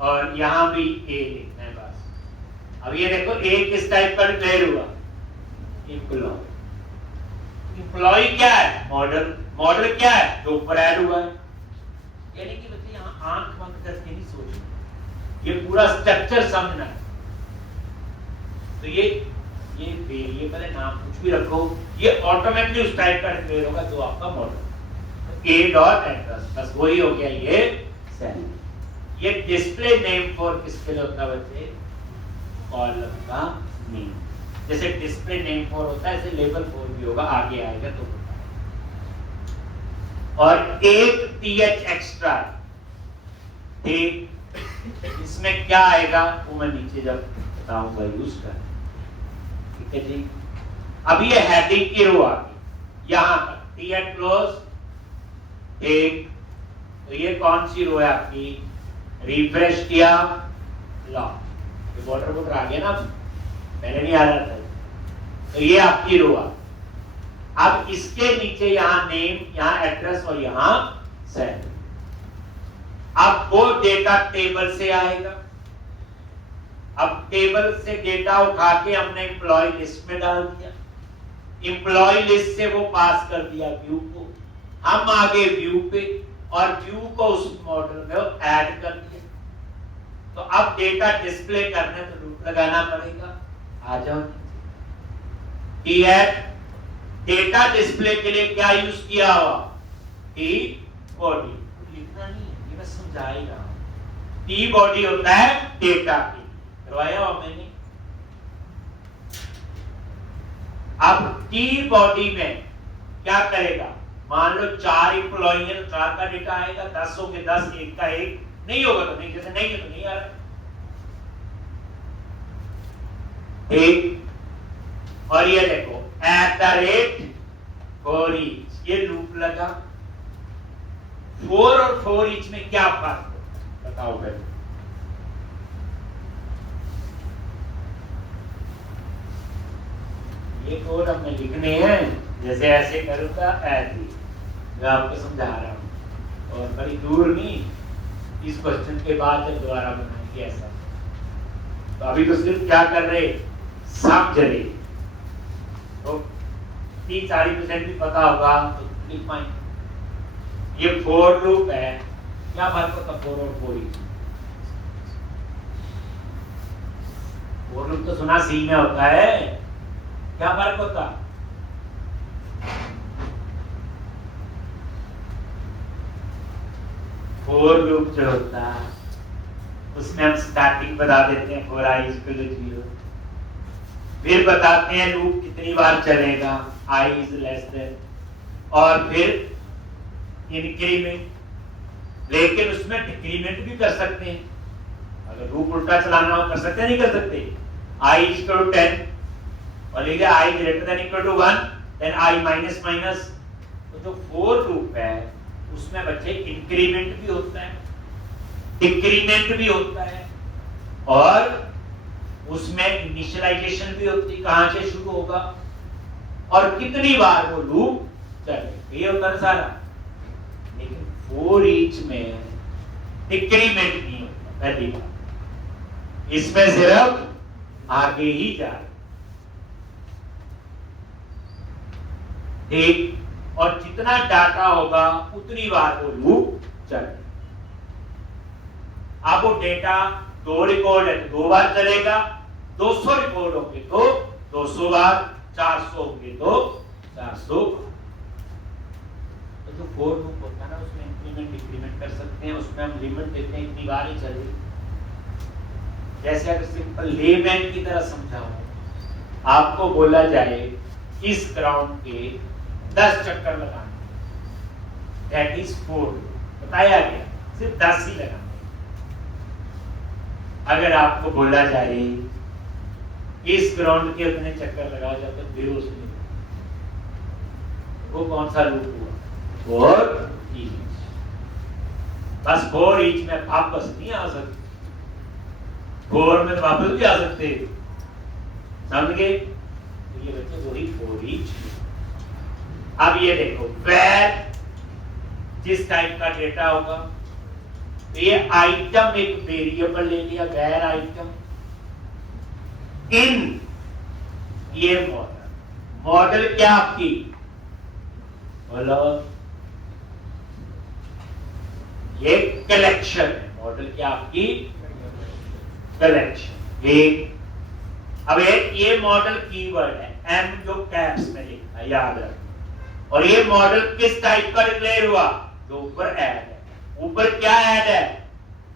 और यहां भी a लिखना है बस। अब ये देखो a किस टाइप का डिक्लेयर हुआ एम्प्लॉय। एम्प्लॉय क्या है मॉडल, मॉडल क्या है जो ऊपर ऐड हुआ है। यानी कि बच्चे यहां आंख बंद करके नहीं सोचना, ये पूरा स्ट्रक्चर समझना है। तो ये वेरिएबल है, नाम कुछ भी रखो, ये ऑटोमेटिकली उस टाइप का डिक्लेयर होगा जो आपका मॉडल। a डॉट एड्रेस, बस वही हो गया ये सेल। ये डिस्प्ले नेम फॉर किसके लिए होता है बच्चे कॉलम का नेम। जैसे डिस्प्ले नेम फॉर होता है ऐसे लेबल फॉर भी होगा, आगे आएगा तो बताएगा। और एक th एक्स्ट्रा, ठीक, इसमें क्या आएगा वो मैं नीचे जब बताऊंगा यूज कर। ठीक है जी, अब ये हेडिंग की रो आ गई यहां तक, th क्लोज, ठीक, तो ये कौन सी रो है आपकी, रिफ्रेश किया लॉक, ये वाटर बुक आ गया ना, पहले नहीं आ रहा था, तो ये आपकी रो आ। अब इसके नीचे यहां नेम, यहां एड्रेस और यहां सेल। अब वो डेटा टेबल से आएगा, अब टेबल से डेटा उठा के हमने एम्प्लॉय लिस्ट में डाल दिया, एम्प्लॉय लिस्ट से वो पास कर दिया व्यू को, हम आगे व्यू पे, और व्यू को उस मॉडल में ऐड कर दिया। तो अब डेटा डिस्प्ले करने तो लूप लगाना पड़ेगा। आ जाओ, डेटा डिस्प्ले के लिए क्या यूज किया हुआ टी बॉडी, लिखना नहीं है, ये मैं समझा ही रहा हूं। टी बॉडी होता है डेटा के, करवाया हुआ मैंने। अब टी बॉडी में क्या करेगा, मान लो 4 एम्प्लॉई है तो 4 का डेटा आएगा, 10 हो गए 10, 1 का 1, नहीं होगा तो नहीं, जैसे नहीं है तो नहीं आ रहा। ठीक, और ये देखो @for each, ये लूप लगा। 4 और for each में क्या फर्क है बताओ भाई। ये कोड हमने लिखने हैं, जैसे ऐसे करूँगा ऐसे, मैं आपको समझा रहा हूँ, और बड़ी दूर नहीं, इस क्वेश्चन के बाद जब दोबारा बनाएंगे ऐसा। तो अभी तो सिर्फ क्या कर रहे, समझ रहे, तो 30-40% भी पता होगा तो लिख पाएंगे। ये फोर लूप है, क्या फर्क होता फोर और फोर ईच? फोर लूप तो सुना सी में होता है, क्या फर्क होता? फोर लूप जो होता है उसमें हम स्टार्टिंग बता देते हैं फोर आई इक्वल टू 0, फिर बताते हैं लूप कितनी बार चलेगा i इज लेस देन, और फिर इंक्रीमेंट, लेकिन उसमें डिक्रीमेंट भी कर सकते हैं। अगर लूप उल्टा चलाना हो कर सकते हैं, नहीं कर सकते? i इक्वल टू 10 और लिखिए i greater than equal to 1, then i minus minus. तो जो फोर लूप है उसमें बच्चे इंक्रीमेंट भी होता है, डिक्रीमेंट भी होता है, और उसमें इनिशियलाइजेशन भी होती है, कहां से शुरू होगा और कितनी बार वो लूप चलेगा, ये होता है सारा। लेकिन फोर ईच में डिक्रीमेंट नहीं होता, पहली बात, इसमें सिर्फ आगे ही जा रहे, ठीक, और जितना डाटा होगा उतनी बार वो लूप चलेगा। अब वो डेटा 2 रिकॉर्ड है तो 2 बार चलेगा, 200 रिकॉर्ड होंगे तो 200 बार, 400 होंगे तो 400। तो जो फोर लूप होता है ना उसमें इंक्रीमेंट डिक्रीमेंट कर सकते हैं, उसमें हम लिमिट देते हैं इतनी बार ही चलेगी। जैसे अगर सिंपल लेमैन की तरह समझाऊं, आपको बोला जाए इस ग्राउंड के 10 चक्कर लगाने, दैट इज 4, बताया गया सिर्फ 10 ही लगाने। अगर आपको बोला जाए इस ग्राउंड के उतने चक्कर लगाओ जब तक बेहोश नहीं, वो कौन सा लूप हुआ? For each. बस फोर ईच में वापस नहीं आ सकते, फोर में तो वापस भी आ सकते, समझ गए? तो ये बच्चे वही फोर ईच। अब ये देखो, where जिस टाइप का डेटा होगा, ये आइटम एक वेरिएबल ले लिया, where आइटम, इन ये मॉडल क्या आपकी, बोलो, ये कलेक्शन है, मॉडल क्या आपकी, कलेक्शन। एक अब ये मॉडल कीवर्ड है, एम जो कैप्स में लिखा है, याद रखो। और ये मॉडल किस टाइप का डिक्लेयर हुआ? जो ऊपर ऐड है, ऊपर क्या ऐड है?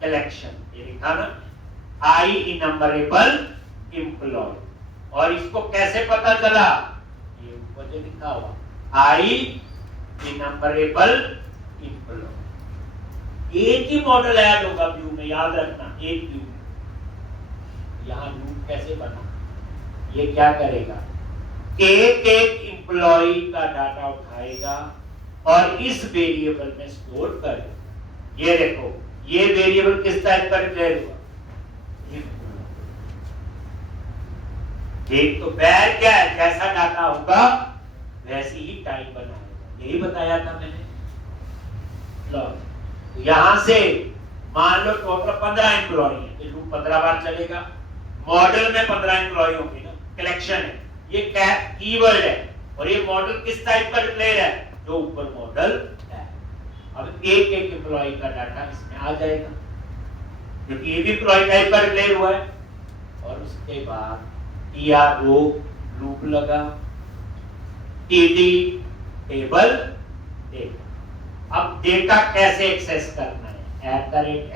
कलेक्शन, ये लिखा ना, आई इनम्बरेबल एम्प्लॉय। और इसको कैसे पता चला? ये ऊपर जो लिखा हुआ आई इनम्बरेबल एम्प्लॉय। एक ही मॉडल ऐड होगा व्यू में, याद रखना, एक व्यू में। यहां लूप कैसे बना? ये क्या करेगा, एक एक एम्प्लॉय का डाटा उठाएगा और इस वेरिएबल में स्टोर कर। ये देखो, ये वेरिएबल किस टाइप का डिक्लेयर हुआ? ठीक, तो वैर क्या है? जैसा डाटा होगा वैसी ही टाइप बनाएगा, यही बताया था मैंने। लो, यहां से मान लो टोटल 15 एम्प्लॉय है, तो लूप 15 बार चलेगा। मॉडल में 15 एम्प्लॉय होंगे ना, कलेक्शन है, ये कीवर्ड है, और ये मॉडल किस टाइप का डिक्लेयर है? जो ऊपर मॉडल है। अब एक एक एम्प्लॉय का डाटा इसमें आ जाएगा, क्योंकि ये भी एम्प्लॉय टाइप का डिक्लेयर हुआ है। और उसके बाद टीआर रो लूप लगा, टीडी टेबल डेटा। अब डेटा कैसे एक्सेस करना है?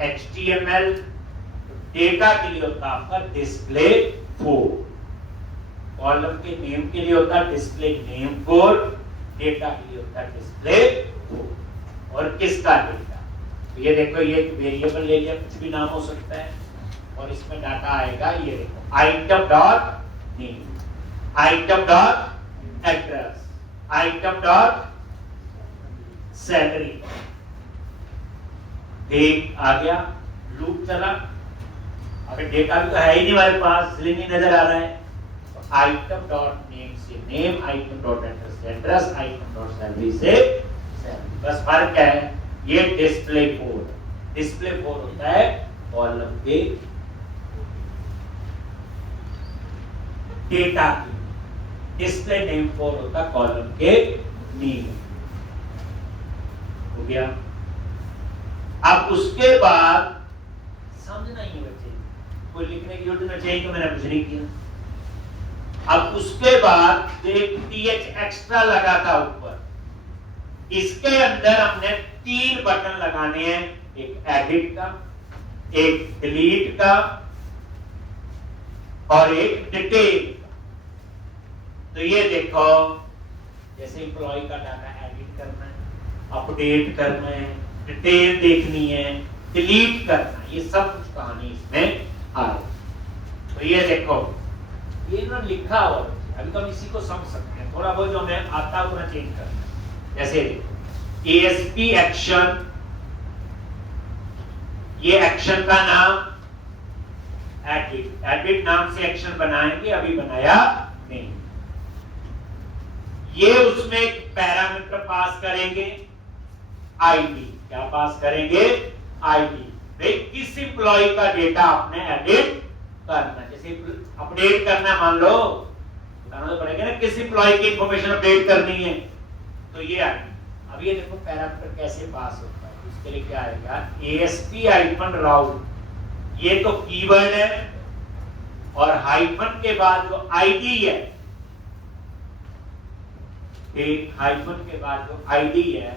@HTML। डेटा के लिए होता है आपका डिस्प्ले 4, कॉलम के नेम के लिए होता है डिस्प्ले नेम 4, डेटा के लिए होता है डिस्प्ले 4। और किसका डेटा? तो ये देखो, ये एक वेरिएबल ले लिया, कुछ भी नाम हो सकता है, और इसमें डाटा आएगा, ये देखो, item dot name, item dot address, item dot salary. देख आ गया, लूप चला। अगर डेटा भी तो है ही नहीं हमारे पास, इसलिए नहीं नजर आ रहा है। आइटम डॉट नेम से नेम, आइटम डॉट एड्रेस से एड्रेस, आइटम डॉट सैलरी से सैलरी। बस फर्क क्या है, ये डिस्प्ले 4, डिस्प्ले 4 होता है कॉलम के डेटा की, डिस्प्ले नेम 4 होता है कॉलम के नेम। हो गया। अब उसके बाद समझना ही है बच्चे, कोई लिखने की जरूरत नहीं चाहिए, तो मैंने कुछ नहीं किया। अब उसके बाद एक टीएच एक्स्ट्रा लगा था ऊपर, इसके अंदर हमने 3 बटन लगाने हैं, एक एडिट का, एक डिलीट का और एक डिटेल का। तो ये देखो, जैसे एम्प्लॉय का डाटा एडिट करना है, अपडेट करना है, डिटेल देखनी है, डिलीट करना है, ये सब कुछ कहानी इसमें आ रही। तो ये देखो, ये ना लिखा हुआ, अभी तो हम इसी को समझ सकते हैं, थोड़ा बहुत जो हमें आता है उतना चेंज करना है। जैसे एएसपी एक्शन, ये एक्शन का नाम एडिट, एडिट नाम से एक्शन बनाएंगे, अभी बनाया नहीं। ये उसमें एक पैरामीटर पास करेंगे, आईडी, क्या पास करेंगे, आईडी। भाई किस एम्प्लॉय का डेटा आपने एडिट करना, जैसे अपडेट करना, मान लो बताना तो पड़ेगा ना किस एम्प्लॉय की इंफॉर्मेशन अपडेट करनी है, तो ये आईडी। अब ये देखो पैरामीटर कैसे पास होता है, उसके लिए क्या आएगा, ASP-route, ये तो कीवर्ड है, और हाइफन के बाद जो आईडी है, एक हाइफन के बाद जो आईडी है,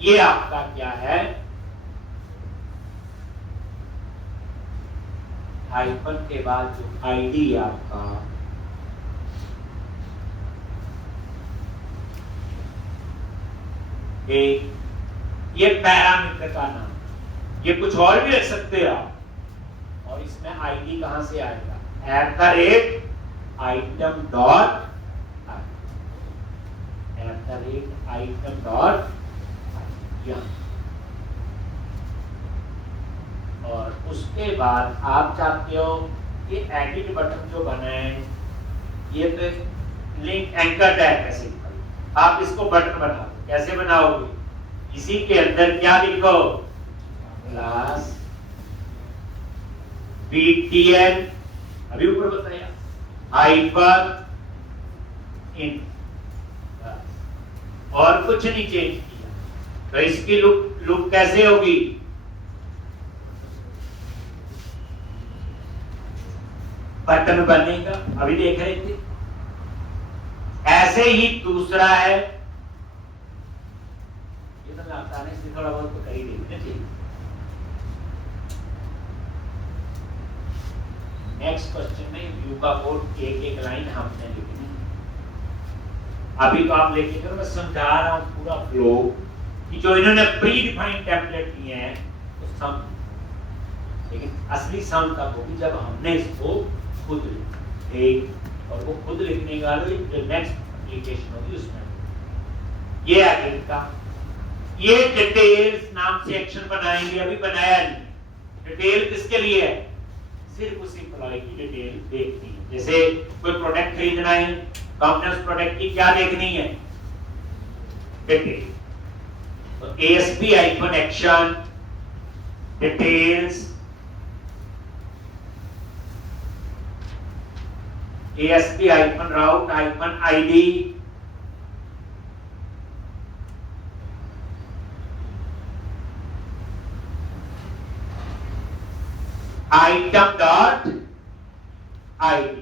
ये आपका क्या है, हाइफन के बाद जो आईडी है आपका, एक ये पैरामीटर का नाम, ये कुछ और भी रख सकते हैं आप, और इसमें आईडी कहां से आएगा, @item डॉट, @item डॉट, और उसके बाद आप चाहते हो कि एडिट बटन जो बनाए, ये तो लिंक एंकर टैग है सिंपल, आप इसको बटन बनाओ, कैसे बनाओगे, इसी के अंदर क्या लिखो, क्लास BTN, अभी ऊपर बताया, हाइपर इन, और कुछ नहीं चेंज किया। तो इसकी लुक कैसे होगी, बटन बनेगा, अभी देख रहे थे। ऐसे ही दूसरा है, ये तो मैं आता नहीं, इसलिए थोड़ा बहुत तो कर ही देंगे। नेक्स्ट क्वेश्चन में व्यू का कोड एक लाइन हमने लिखनी, अभी तो आप लेके चलो, मैं समझा रहा हूं पूरा फ्लो, कि जो इन्होंने प्री डिफाइंड टेम्पलेट दिए हैं तो सम, लेकिन असली सम तब होगी जब हमने इसको खुद लिखा, एक और वो खुद लिखने के बाद जो नेक्स्ट एप्लीकेशन होगी उसमें ये एडिट का, ये डिटेल्स नाम से एक्शन बनाएंगे, अभी बनाया नहीं। डिटेल किसके लिए है, सिर्फ उस एम्प्लॉय की डिटेल देखनी है। जैसे कोई प्रोडक्ट खरीदना है, कंपनी प्रोडक्ट की क्या देखनी है, डिटेल, तो ASP-एक्शन details, ASP-route-ID, item dot ID,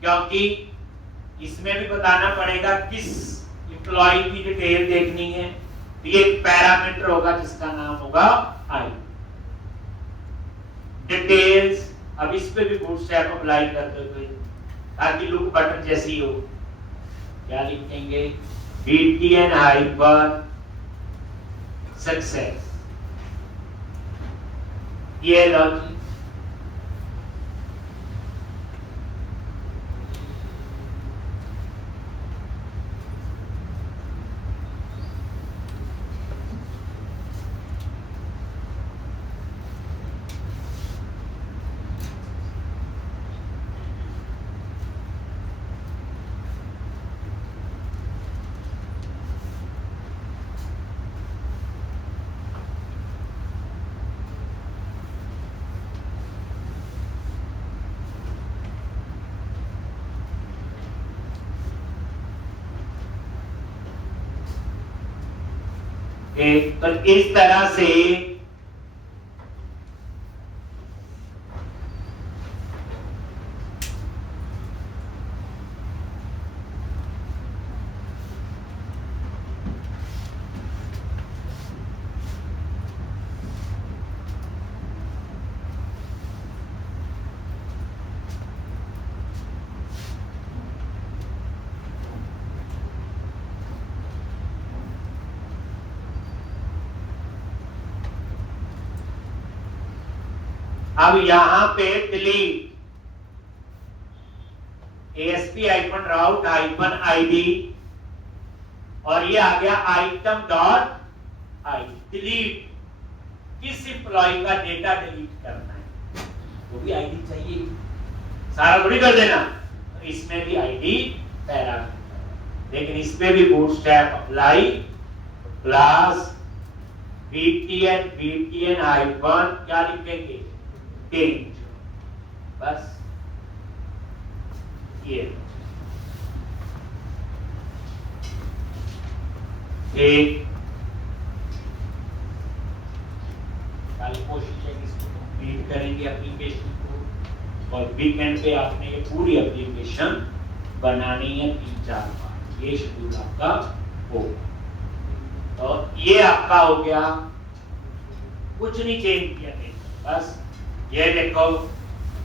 क्योंकि इसमें भी बताना पड़ेगा किस एम्प्लॉय की डिटेल देखनी है, तो ये एक पैरामीटर होगा जिसका नाम होगा आई। डिटेल्स, अब इस पे भी बूटस्ट्रैप अप्लाई करते हुए ताकि लुक बटन जैसी हो, क्या लिखेंगे, BTN हाइपर सक्सेस, ये लॉजिक। ठीक, तो इस तरह से अब यहां पे डिलीट ASP-route-id और ये आ गया आइटम डॉट आई। डिलीट, किस एम्प्लॉय का डेटा डिलीट करना है वो भी आईडी चाहिए, सारा थोड़ी कर देना। तो इसमें भी आईडी पैरामीटर, लेकिन इसमें भी bootstrap apply class btn hyphen क्या लिखेंगे, change, बस ये एक कोशिश है कि इसको कंप्लीट करेंगे एप्लीकेशन को, और वीकेंड पे आपने ये पूरी एप्लीकेशन बनानी है 3-4 बार, ये शेड्यूल आपका होगा। और ये आपका हो गया, कुछ नहीं चेंज किया बस ये देखो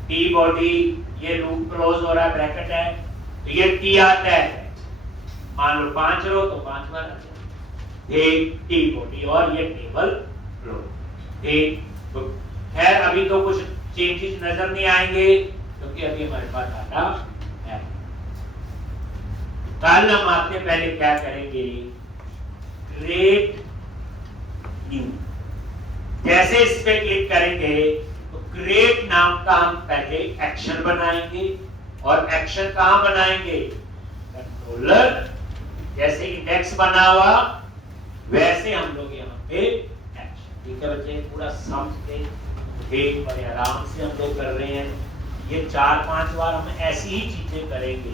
टी बॉडी, ये लूप क्लोज हो रहा है, ब्रैकेट है, तो ये टी आता है, मान लो 5 रो तो 5 बार आ जाए, एक टी बॉडी और ये टेबल क्लोज। एक तो खैर अभी तो कुछ चेंजेस नजर नहीं आएंगे क्योंकि अभी हमारे पास डाटा है। कल हम आपके पहले क्या करेंगे, क्रिएट न्यू, जैसे इस पे क्लिक करेंगे तो क्रिएट नाम का हम पहले एक्शन बनाएंगे, और एक्शन कहां बनाएंगे, कंट्रोलर, जैसे इंडेक्स बना हुआ वैसे हम लोग यहाँ पे एक्शन। ठीक है बच्चे, पूरा समझ के देख बड़े आराम से हम लोग कर रहे हैं, ये 4-5 बार हम ऐसी ही चीजें करेंगे।